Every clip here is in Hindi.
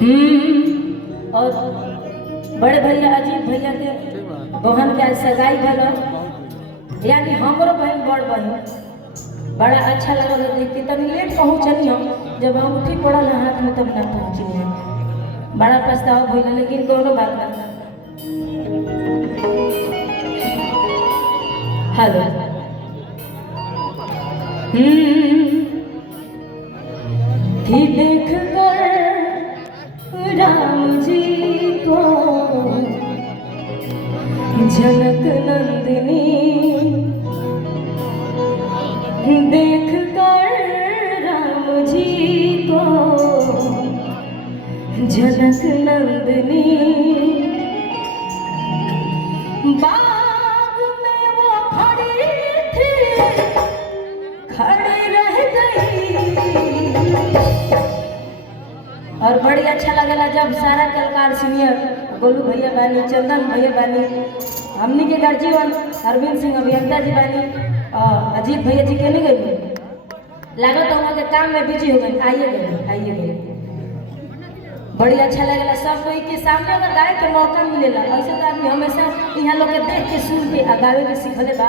और बड़े भैया अजीत भैया के बहन के सगाई भल, यानी हमरो बहन बड़ बहन बड़ा अच्छा लगल देख के। तनी लेट पहुँचनी हम, जब अंगूठी पड़ल हाथ में तब ना पहुँचनी हम, बड़ा पछतावा भइल, लेकिन कोनो बात ना। हेलो कि देख कर राम जी को जनक नंदिनी, देख कर राम जी को जनक नंदिनी, बाग में वो खड़ी थी खड़ी रह गई। और बड़ी अच्छा लगला जब सारा कलाकार सीनियर गोलू भैया बानी, चंदन भैया बानी, हमनी के गर्जीवन अरविंद सिंह अभियंता जी बानी, अजीत भैया जी के नहीं गए लागत हम के काम में बिजी हो गए, आइए गए। बड़ी अच्छा लगला सब कोई के सामने अगर गाय के मौका मिलेला, ऐसे तो आदमी हमेशा यहाँ लोग के देख के सुन के गावे के सीखले बा,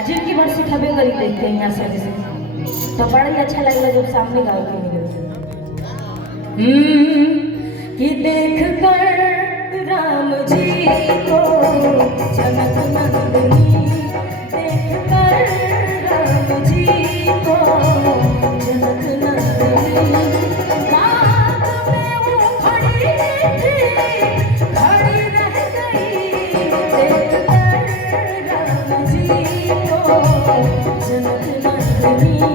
जिंदगी भर सिखाबे करी देख के यहाँ से, तो बड़ा ही अच्छा लगला जब सामने गावे के मिले। कि देख कर राम जी को जनक नंदिनी, देख कर राम जी को जनक नंदिनी, बाग में वो खड़ी थी खड़ी रह गई। देख कर राम जी को जनक नंदिनी,